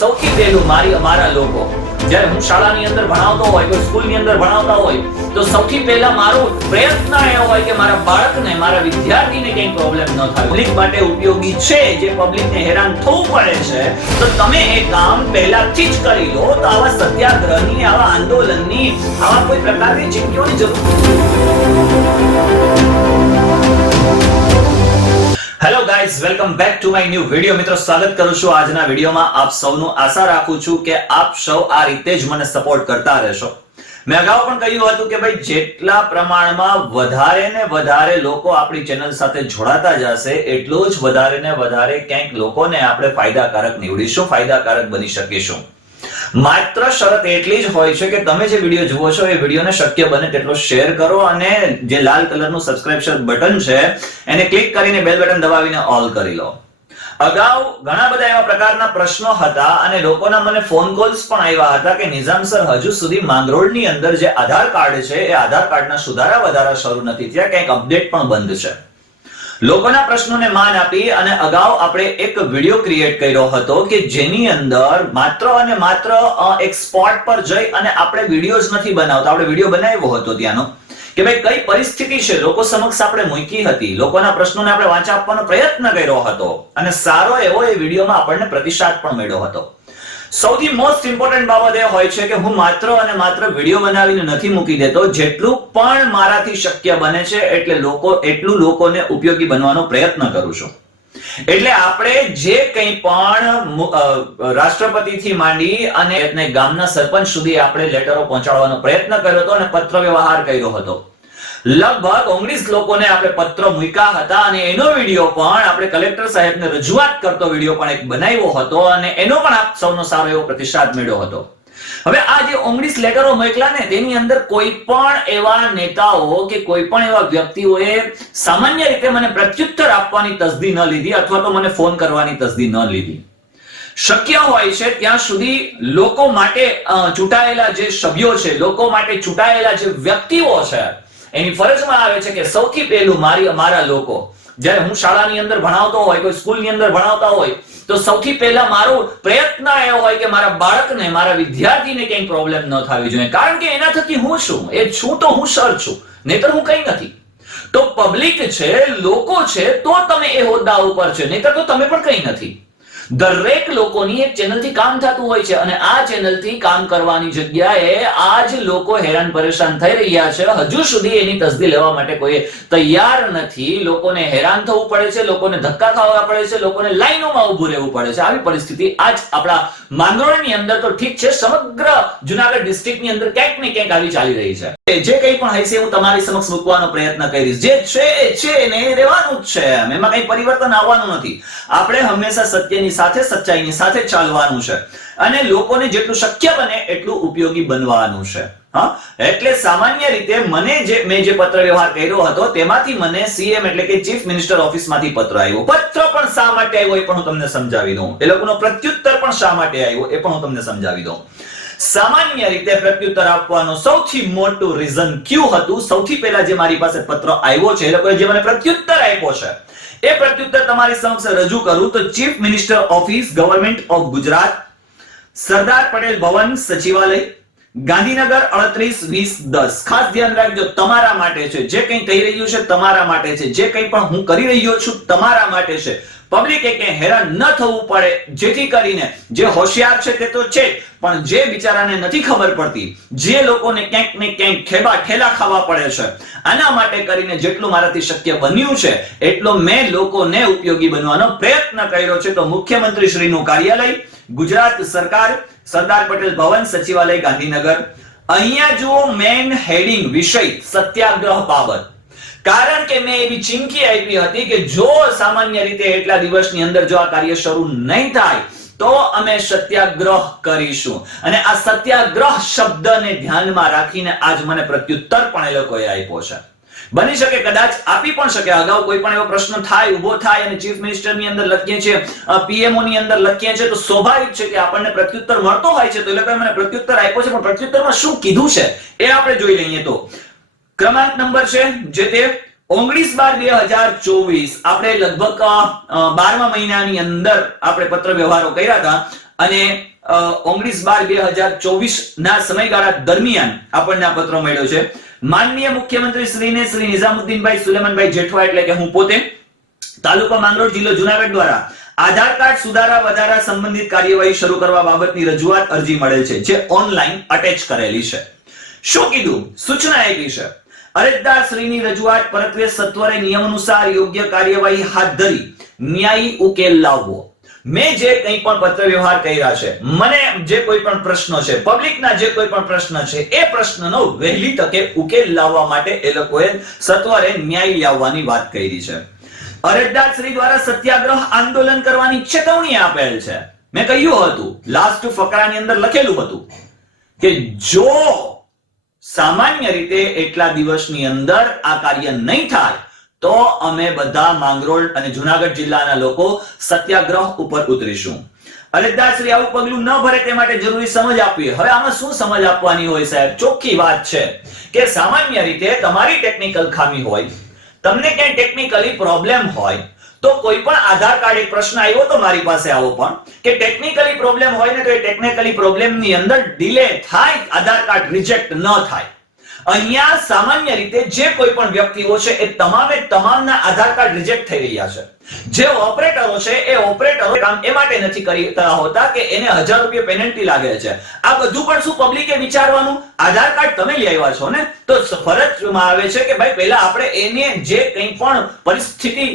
સૌથી પહેલું મારી અમારા લોકો. જ્યારે હું શાળાની અંદર ભણાવતો હોય, કોઈ સ્કૂલની અંદર ભણાવતા હોય, તો સૌથી પહેલા મારો પ્રયત્ન એવો હોય કે મારા બાળકને, મારા વિદ્યાર્થીને કંઈ પ્રોબ્લેમ ન થાય. પબ્લિક માટે ઉપયોગી છે જે પબ્લિકને હેરાન થવું પડે છે, તો તમે એ કામ પહેલાથી જ કરી લો, તો આવા સત્યાગ્રહની, આવા આંદોલનની, આવા કોઈ પ્રકારની ચીમકીઓની જરૂર guys welcome back to my new video મિત્રો, સ્વાગત કરું છું આજના વિડિયોમાં. આપ સૌનું આશા રાખું છું કે આપ સૌ આ રીતે જ મને સપોર્ટ કરતા રહેશો. મેં અગાઉ પણ કહ્યું હતું કે ભાઈ, જેટલા પ્રમાણમાં વધારે ને વધારે લોકો આપણી ચેનલ સાથે જોડાતા જશે, એટલું જ વધારે ને વધારે ક્યાંક લોકોને આપણે ફાયદાકારક નીવડીશું, ફાયદાકારક બની શકીશું. માત્ર શરત એટલી જ હોય છે કે તમે જે વીડિયો જુઓ છો, એ વિડીયોને શક્ય બને તેટલો શેર કરો અને જે લાલ કલરનું સબસ્ક્રિપ્શન બટન છે, એને ક્લિક કરીને બેલ બટન દબાવીને ઓલ કરી લો. અગાઉ ઘણા બધા એવા પ્રકારના પ્રશ્નો હતા અને લોકોના મને ફોન કોલ્સ પણ આવ્યા હતા કે નિઝામ સર હજુ સુધી માંગરોળની અંદર જે આધાર કાર્ડ છે, એ આધાર કાર્ડના સુધારા વધારા શરૂ નથી થયા, ક્યાંક અપડેટ પણ બંધ છે. લોકોના પ્રશ્નોને માન આપી અને અગાઉ આપણે એક વીડિયો ક્રિએટ કર્યો હતો કે જેની અંદર માત્ર અને માત્ર એક સ્પોટ પર જઈ અને આપણે વીડિયો નથી બનાવતા. આપણે વીડિયો બનાવ્યો હતો ત્યાંનો. કે ભાઈ કઈ પરિસ્થિતિ છે? લોકો સમક્ષ આપણે મૂકી હતી. લોકોના પ્રશ્નોને આપણે વાંચા આપવાનો પ્રયત્ન કર્યો હતો. અને સારો એવો એ વિડીયોમાં આપણને પ્રતિસાદ પણ મળ્યો હતો. સૌથી મોસ્ટ ઇમ્પોર્ટન્ટ બાબત એ હોય છે કે હું માત્ર અને માત્ર વીડિયો બનાવીને નથી મૂકી દેતો. જેટલું પણ મારાથી શક્ય બને છે એટલે લોકો, એટલું લોકોને ઉપયોગી બનવાનો પ્રયત્ન કરું છું. એટલે આપણે જે કંઈ પણ રાષ્ટ્રપતિથી માંડી અને ગામના સરપંચ સુધી આપણે લેટરો પહોંચાડવાનો પ્રયત્ન કર્યો હતો અને પત્ર વ્યવહાર કર્યો હતો. લગભગ ઓગણીસ લોકોને આપણે પત્ર મૂક્યા હતા અને એનો વીડિયો પણ આપણે કલેક્ટર સાહેબને રજૂઆત કરતો વીડિયો પણ એક બનાવ્યો હતો અને એનો પણ આપ સૌનો સારો એવો પ્રતિસાદ મળ્યો હતો. હવે આ જે ઓગણીસ લેટરો મોકલા ને, તેની અંદર કોઈ પણ એવા નેતાઓ કે કોઈ પણ એવા વ્યક્તિઓએ સામાન્ય રીતે મને પ્રત્યુત્તર આપવાની તસદી ન લીધી અથવા તો મને ફોન કરવાની તસદી ન લીધી. શક્ય હોય છે ત્યાં સુધી લોકો માટે ચૂંટાયેલા જે સભ્યો છે, લોકો માટે ચૂંટાયેલા જે વ્યક્તિઓ છે એની ફરજમાં આવે છે કે સૌથી પહેલું મારી અમારા લોકો, જ્યારે હું શાળાની અંદર ભણાવતો હોય, કોઈ સ્કૂલની અંદર ભણાવતા હોય, તો સૌથી પહેલા મારો પ્રયત્ન એવો હોય કે મારા બાળકને, મારા વિદ્યાર્થીને કંઈ પ્રોબ્લેમ ન થવી જોઈએ. કારણ કે એના થકી હું છું એ છું તો હું સર છું, નહીતર હું કંઈ નથી. તો પબ્લિક છે, લોકો છે, તો તમે એ હોદ્દા ઉપર છે, નહીતર તો તમે પણ કંઈ નથી. દરેક લોકોની એક ચેનલથી કામ થતું હોય છે અને આ ચેનલથી કામ કરવાની જગ્યાએ આજ લોકો હેરાન પરેશાન થઈ રહ્યા છે. હજુ સુધી એની તસદી લેવા માટે કોઈ તૈયાર નથી. લોકોને હેરાન થવું પડે છે, લોકોને ધક્કા ખાવા પડે છે, લોકોને લાઈનોમાં ઊભું રહેવું પડે છે. આવી પરિસ્થિતિ આજ આપણા માંગરોળની અંદર તો ઠીક છે, સમગ્ર જુનાગઢ ડિસ્ટ્રિક્ટની અંદર ક્યાંક ને ક્યાંક આવી ચાલી રહી છે. જે કંઈ પણ હશે હું તમારી સમક્ષ મૂકવાનો પ્રયત્ન કરીશ. જે છે છે, ને રહેવાનું જ છે. એમાં. કંઈ પરિવર્તન આવવાનું નથી. આપણે હંમેશા સત્યની સાથે, સચ્ચાઈની સાથે ચાલવાનું છે. અને લોકોને જેટલું શક્ય બને, એટલું ઉપયોગી બનવાનું છે. હા? એટલે સામાન્ય રીતે મને જે, મેં જે પત્ર વ્યવહાર કર્યો હતો, તેમાંથી મને સીએમ એટલે કે ચીફ મિનિસ્ટર ઓફિસમાંથી પત્ર આવ્યો. પત્ર પણ શા માટે આવ્યો એ પણ હું તમને સમજાવી દઉં. એ લોકોનો પ્રત્યુત્તર પણ શા માટે આવ્યો એ પણ હું તમને સમજાવી દઉં. સામાન્ય રીતે પ્રત્યુત્તર આપવાનો સૌથી મોટું રીઝન ક્યુ હતું? સૌથી પહેલા જે મારી પાસે પત્ર આવ્યો છે, એ લોકોએ જે મને પ્રત્યુત્તર આપ્યો છે, એ પ્રત્યુત્તર તમારી સમક્ષ રજૂ કરું તો chief minister office government of Gujarat Sardar Patel Bhavan Sachivalaya, Gandhinagar અડત્રીસ વીસ દસ. ખાસ ધ્યાન રાખજો, તમારા માટે છે. જે કંઈ કહી રહ્યું છે, તમારા માટે છે. જે કંઈ પણ હું કરી રહ્યો છું, તમારા માટે છે. પબ્લિકે ક્યાંય હેરાન ન થવું પડે, જેથી કરીને જે હોશિયાર છે તે તો છે પણ જે બિચારાને નથી ખબર પડતી, જે લોકોને ક્યાંક ને ક્યાંક ખેબા ઠેલા ખાવા પડે છે, આના માટે કરીને જેટલું મારાથી શક્ય બન્યું છે, એટલો મેં લોકોને ઉપયોગી બનવાનો પ્રયત્ન કર્યો છે. તો મુખ્યમંત્રી શ્રીનું કાર્યાલય, ગુજરાત સરકાર, સરદાર પટેલ ભવન, સચિવાલય ગાંધીનગર. અહીંયા જુઓ મેન હેડિંગ વિષય, સત્યાગ્રહ બાબત. કારણ કે મેં એવી ચીમકી આપી હતી કે જો સામાન્ય રીતે એટલા દિવસની અંદર જો આ કાર્ય શરૂ નહીં થાય, તો અમે સત્યાગ્રહ કરીશું. અને આ સત્યાગ્રહ શબ્દને ધ્યાનમાં રાખીને આજ મને પ્રત્યુત્તર પણ એ લોકોએ આપ્યો છે. બની શકે કદાચ આપી પણ શકે. અગાઉ કોઈ પણ એવો પ્રશ્ન થાય ઊભો થાય અને ચીફ મિનિસ્ટરની અંદર લખીએ છીએ પીએમઓ ની અંદર લખીએ છીએ, તો સ્વાભાવિક છે કે આપણને પ્રત્યુત્તર મળતો હોય છે. તો એ લોકોએ મને પ્રત્યુત્તર આપ્યો છે. પણ પ્રત્યુત્તરમાં શું કીધું છે એ આપણે જોઈ લઈએ તો ક્રમાંક નંબર છે, જે તે ઓગણીસ બાર બે હજાર ચોવીસ. આપણે લગભગ બારમા મહિનાની અંદર આપણે પત્ર વ્યવહારો કર્યા હતા અને ઓગણીસ બાર બે હજાર ચોવીસ ના સમયગાળા દરમિયાન આપણને આ પત્ર મળ્યો છે. માનનીય મુખ્યમંત્રી શ્રીને શ્રી નિઝામુદ્દીનભાઈ સુલેમાનભાઈ જેઠવા, એટલે કે હું પોતે, તાલુકા માંગરોળ જિલ્લો જુનાગઢ દ્વારા આધાર કાર્ડ સુધારા વધારા સંબંધિત કાર્યવાહી શરૂ કરવા બાબતની રજૂઆત અરજી મળેલ છે, જે ઓનલાઈન અટેચ કરેલી છે. શું કીધું? સૂચના આપી છે. અરજદાર શ્રીની રજૂઆત પરત્વે સત્વરે નિયમ અનુસાર યોગ્ય કાર્યવાહી હાથ ધરી ન્યાયી ઉકેલ લાવવો. મેં જે કંઈ પણ પત્ર વ્યવહાર કર્યા છે, મને જે કોઈ પણ પ્રશ્નો છે, પબ્લિકના જે કોઈ પણ પ્રશ્ન છે, એ પ્રશ્નનો વહેલી તકે ઉકેલ લાવવા માટે એ લોકોએ સત્વરે ન્યાય લાવવાની વાત કરી છે. અરજદાર શ્રી દ્વારા સત્યાગ્રહ આંદોલન કરવાની ચેતવણી આપેલ છે. મેં કહ્યું હતું લાસ્ટ ફકરાની અંદર લખેલું હતું કે જો સામાન્ય રીતે એટલા દિવસની અંદર આ કાર્ય નહીં થાય, તો અમે બધા માંગરોળ અને જુનાગઢ જિલ્લાના લોકો સત્યાગ્રહ ઉપર ઉતરીશું. અરજદારશ્રી આવું પગલું ન ભરે તે માટે જરૂરી સમજ આપવી હવે આમાં શું સમજ આપવાની હોય સાહેબ? ચોખ્ખી વાત છે કે સામાન્ય રીતે તમારી ટેકનિકલ ખામી હોય, તમને ક્યાંય ટેકનિકલી પ્રોબ્લેમ હોય તો કોઈ પણ આધાર કાર્ડ એક પ્રશ્ન આવ્યો તો મારી પાસે આવો પણ, કે ટેકનિકલી પ્રોબ્લેમ હોય ને તો એ ટેકનિકલી પ્રોબ્લેમની અંદર ડિલે થાય, આધાર કાર્ડ રિજેક્ટ ન થાય. અહીંયા સામાન્ય રીતે જે કોઈ પણ વ્યક્તિઓ છે, એ તમામે તમામના આધાર કાર્ડ રિજેક્ટ થઈ રહ્યા છે. જે ઓપરેટરો છે, એ ઓપરેટરો કામ એ માટે નથી કરતા હોતા કે એને હજાર રૂપિયા પેનલ્ટી લાગે છે. આ બધું પણ શું પબ્લિકે વિચારવાનું? આધાર કાર્ડ તમે લઈ આવ્યા છો ને? તો ફરજમાં આવે છે કે ભાઈ પહેલા આપણે એને જે કંઈ પણ પરિસ્થિતિ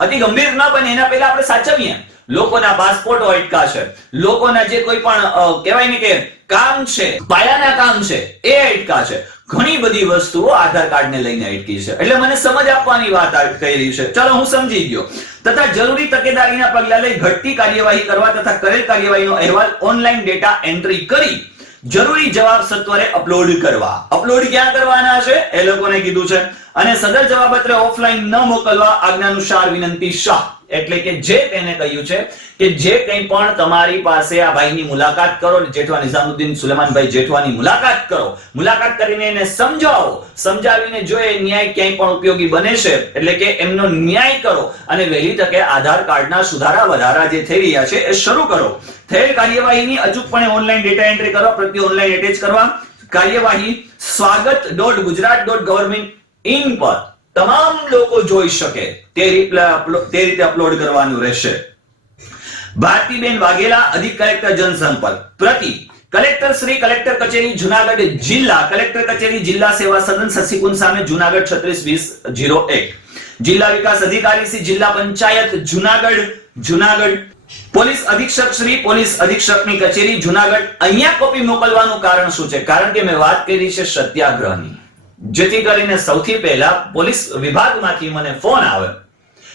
અતિ ગંભીર ન બને એના પહેલા આપણે સાચવીએ. લોકોના પાસપોર્ટો અટકા છે. લોકોના જે કોઈ પણ કહેવાય ને કે કામ છે, પાયાના કામ છે, એ અટકા છે. ઘણી બધી વસ્તુઓ આધાર કાર્ડને લઈને અટકી છે. એટલે મને સમજ આપવાની વાત કહી રહી છે. ચલો હું સમજી ગયો. તથા જરૂરી તકેદારીના પગલા લઈ ઘટતી કાર્યવાહી કરવા તથા કરેલ કાર્યવાહીનો અહેવાલ ઓનલાઈન ડેટા એન્ટ્રી કરી જરૂરી જવાબ સત્વરે અપલોડ કરવા. અપલોડ ક્યાં કરવાના છે? એ લોકોને કીધું છે. અને સદર જવાબપત્ર ઓફલાઈન ન મોકલવા આજ્ઞાનુસાર વિનંતી શાહ. એટલે કે જે તેને કહ્યું છે કે જે કંઈ પણ તમારી પાસે આ ભાઈની મુલાકાત કરો જેઠવા નિઝામુદ્દીન સુલેમાનભાઈ જેઠવાની મુલાકાત કરો. મુલાકાત કરીને એને સમજાવો. સમજાવીને જો એ ન્યાય ક્યાંય પણ ઉપયોગી બને છે, એટલે કે એમનો ન્યાય કરો અને વહેલી તકે આધાર કાર્ડના સુધારા વધારા જે થઈ રહ્યા છે એ શરૂ કરો. થયેલ કાર્યવાહીની અચૂકપણે ઓનલાઈન ડેટા એન્ટ્રી કરવા પ્રત્યે ઓનલાઈન એટેચ કરવા. કાર્યવાહી Swagat dot Gujarat dot government in પર તમામ લોકો જોઈ શકે તે તે રીતે અપલોડ કરવાનું રહેશે. ભારતીબેન વાઘેલા, અધિક કલેક્ટર જનસંપર્ક. પ્રતિ કલેક્ટર શ્રી કલેક્ટર કચેરી, જુનાગઢ જિલ્લા. કલેક્ટર કચેરી જિલ્લા સેવા સદન સસીકુંજ સામે જુનાગઢ છત્રીસ વીસ જીરો એક. જિલ્લા વિકાસ અધિકારી શ્રી જિલ્લા પંચાયત જુનાગઢ જુનાગઢ પોલીસ અધિક્ષક શ્રી, પોલીસ અધિક્ષકની કચેરી, જુનાગઢ. અહીંયા કોપી મોકલવાનું કારણ શું છે? કારણ કે મેં વાત કરી છે સત્યાગ્રહની. જેથી કરીને સૌથી પહેલા પોલીસ વિભાગમાંથી મને ફોન આવે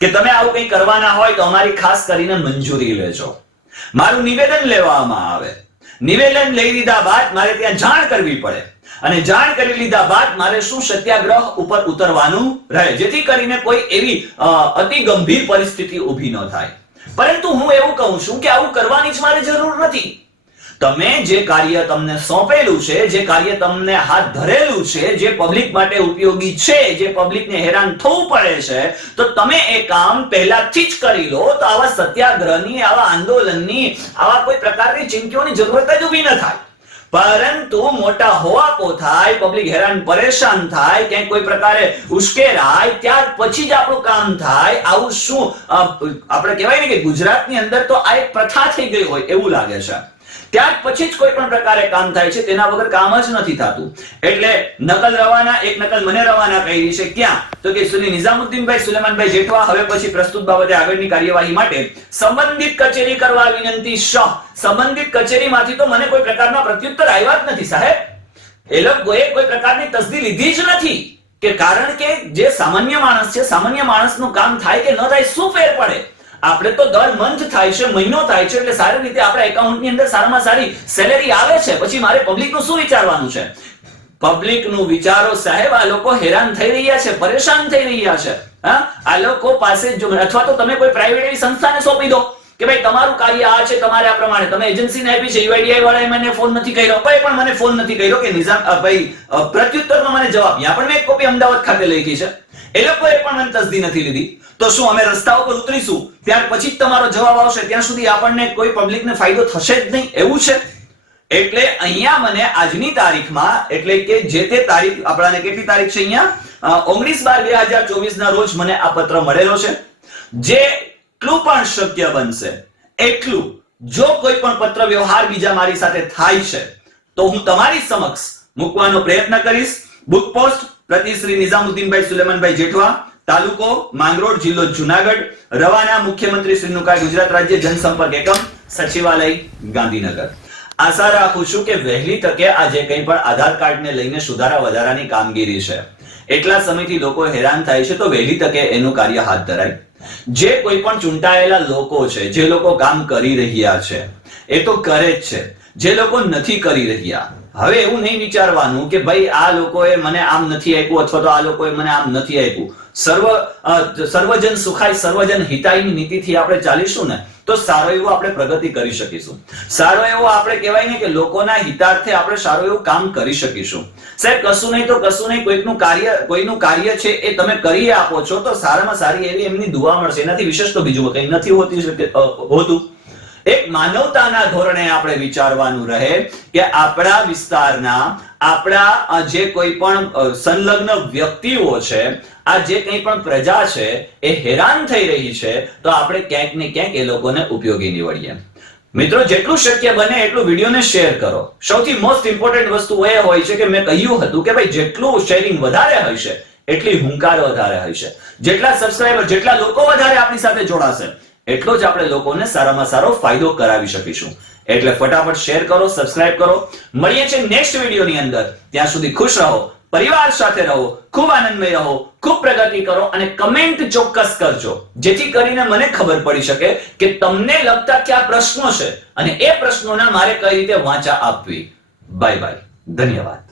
કે તમે આવું કંઈ કરવાના હોય તો અમારી ખાસ કરીને મંજૂરી લેજો. મારું નિવેદન લેવામાં આવે. નિવેદન લઈ લીધા બાદ મારે ત્યાં જાણ કરવી પડે. અને જાણ કરી લીધા બાદ મારે શું સત્યાગ્રહ ઉપર ઉતરવાનું રહે? જેથી કરીને કોઈ એવી અતિ ગંભીર પરિસ્થિતિ ઊભી ન થાય. પરંતુ હું એવું કહું છું કે આવું કરવાની જ મારે જરૂર નથી. તમે જે કાર્ય તમને સોંપેલું છે, જે કાર્ય તમને હાથ ધરેલું છે, જે પબ્લિક માટે ઉપયોગી છે, જે પબ્લિકને હેરાન થવું પડે છે, તો તમે એ કામ પહેલાથી જ કરી લો, તો આવા સત્યાગ્રહની, આવા આંદોલનની, આવા કોઈ પ્રકારની ચિંતાઓની જરૂરત જ ઊભી ન થાય. પરંતુ મોટા હોવાપો થાય પબ્લિક હેરાન પરેશાન થાય ક્યાંક કોઈ પ્રકારે ઉશ્કેરાય, ત્યાર પછી જ આપણું કામ થાય, આવું શું? આપણે કહેવાય ને કે ગુજરાતની અંદર તો આ એક પ્રથા થઈ ગઈ હોય એવું લાગે છે. ત્યાર પછી જ કોઈ પણ પ્રકારે કામ થાય છે, તેના વગર કામ જ નથી થતું. એટલે નકલ રવાના, એક નકલ મને રવાના કહી છે ક્યાં? તો કે શ્રી નિઝામુદ્દીનભાઈ, સુલેમાનભાઈ જેઠવા હવે પછી પ્રસ્તુત બાબતે આગળની કાર્યવાહી માટે સંબંધિત કચેરી કરવા વિનંતી શ? સંબંધિત કચેરીમાંથી તો મને કોઈ પ્રકારના પ્રત્યુત્તર આવ્યા જ નથી, સાહેબ. એ લોકોએ કોઈ પ્રકારની તસદી લીધી જ નથી કે કારણ કે જે સામાન્ય માણસ છે, સામાન્ય માણસનું કામ થાય કે ન થાય, શું ફેર પડે? આપણે તો દર મંથ થાય છે, મહિનો થાય છે, એટલે સારી રીતે આપણા એકાઉન્ટની અંદર સારામાં સારી સેલેરી આવે છે. પછી મારે પબ્લિકનું શું વિચારવાનું છે? પબ્લિકનું વિચારો સાહેબ, આ લોકો હેરાન થઈ રહ્યા છે, પરેશાન થઈ રહ્યા છે. હા? આ લોકો પાસે જો, અથવા તો તમે કોઈ પ્રાઇવેટ એવી સંસ્થાને સોંપી દો કે ભાઈ તમારું કાર્ય આ છે, તમારે આ પ્રમાણે. તમે એજન્સીને આપી છે યુઆઈડીઆઈ વાળાએ મને ફોન નથી કર્યો, કોઈ પણ મને ફોન નથી કર્યો કે નિઝામ ભાઈ પ્રત્યુત્તરમાં મને જવાબ યા પણ મેં એક કોપી અમદાવાદ ખાતે લખી છે. એ લોકોએ પણ મને તસદી નથી લીધી. તો શું અમે રસ્તા ઉપર ઉતરીશું? ત્યાર પછી જ તમારો જવાબ આવશે. ત્યાં સુધી આપણને કોઈ પબ્લિકને ફાયદો થશે જ નહીં. એવું છે. એટલે અહીંયા મને આજની તારીખમાં, એટલે કે જે તે તારીખ, આપણાને કેટલી તારીખ છે અહીંયા? ઓગણીસ બાર બે હજાર ચોવીસ ના રોજ મને આ પત્ર મળેલો છે. જેટલું પણ શક્ય બનશે, એટલું, જો કોઈ પણ પત્ર વ્યવહાર બીજા મારી સાથે થાય છે, તો હું તમારી સમક્ષ મૂકવાનો પ્રયત્ન કરીશ. બુક પોસ્ટ પ્રતિ શ્રી નિઝામુદ્દીનભાઈ સુલેમાનભાઈ જેઠવા, તાલુકો માંગરોળ જિલ્લો જુનાગઢ, રવાના મુખ્યમંત્રી શ્રીનું કાર્ય ગુજરાત રાજ્ય જનસંપર્ક એકમ, સચિવાલય, ગાંધીનગર. આશા રાખું છું કે વહેલી તકે આ કંઈ પણ આધાર કાર્ડને લઈને સુધારા વધારાની કામગીરી છે. એટલા સમયથી લોકો હેરાન થાય છે તો વહેલી તકે એનું કાર્ય હાથ ધરાય. જે કોઈ પણ ચૂંટાયેલા લોકો છે, જે લોકો કામ કરી રહ્યા છે, એ તો કરે જ છે. જે લોકો નથી કરી રહ્યા હવે એવું નહીં વિચારવાનું કે ભાઈ આ લોકોએ મને આમ નથી આપ્યું અથવા તો આ લોકોએ મને આમ નથી આપ્યું. સર્વ સર્વજન સુખાય, સર્વજન હિતાયની નીતિથી આપણે ચાલીશું ને, તો સારો એવો આપણે પ્રગતિ કરી શકીશું. સારો એવો આપણે કહેવાય ને કે લોકોના હિતાર્થે આપણે સારું એવું કામ કરી શકીશું. સાહેબ, કશું નહીં તો કશું નહીં, કોઈકનું કાર્ય, કોઈનું કાર્ય છે એ તમે કરી આપો છો, તો સારામાં સારી એવી એમની દુઆ મળશે. એનાથી વિશેષ તો બીજું કંઈ નથી હોતી હોતું. એક માનવતાના ધોરણે આપણે વિચારવાનું રહે કે આપણા વિસ્તારના, આપણા જે કોઈ પણ સંલગ્ન વ્યક્તિઓ છે, આ જે કંઈ પણ પ્રજા છે, એ હેરાન થઈ રહી છે, તો આપણે ક્યાંક ને ક્યાંક એ લોકોને ઉપયોગી નીવડીએ. મિત્રો, જેટલું શક્ય બને એટલું વિડીયોને શેર કરો. સૌથી મોસ્ટ ઇમ્પોર્ટન્ટ વસ્તુ એ હોય છે કે મેં કહ્યું હતું કે ભાઈ, જેટલું શેરિંગ વધારે હશે, એટલી હુંકાર વધારે હશે. જેટલા સબસ્ક્રાઈબર જેટલા લોકો વધારે આપણી સાથે જોડાશે એટલો જ આપણે લોકોને સારામાં સારો ફાયદો કરાવી શકીશું. એટલે ફટાફટ શેર કરો સબસ્ક્રાઇબ કરો. મળીએ છીએ નેક્સ્ટ વિડીયોની અંદર. ત્યાં સુધી ખુશ રહો, પરિવાર સાથે રહો, ખૂબ આનંદમય રહો, ખૂબ પ્રગતિ કરો અને કમેન્ટ ચોક્કસ કરજો. જેથી કરીને મને ખબર પડી શકે કે તમને લગતા કયા પ્રશ્નો છે અને એ પ્રશ્નોના મારે કઈ રીતે વાંચા આપવી. બાય બાય ધન્યવાદ.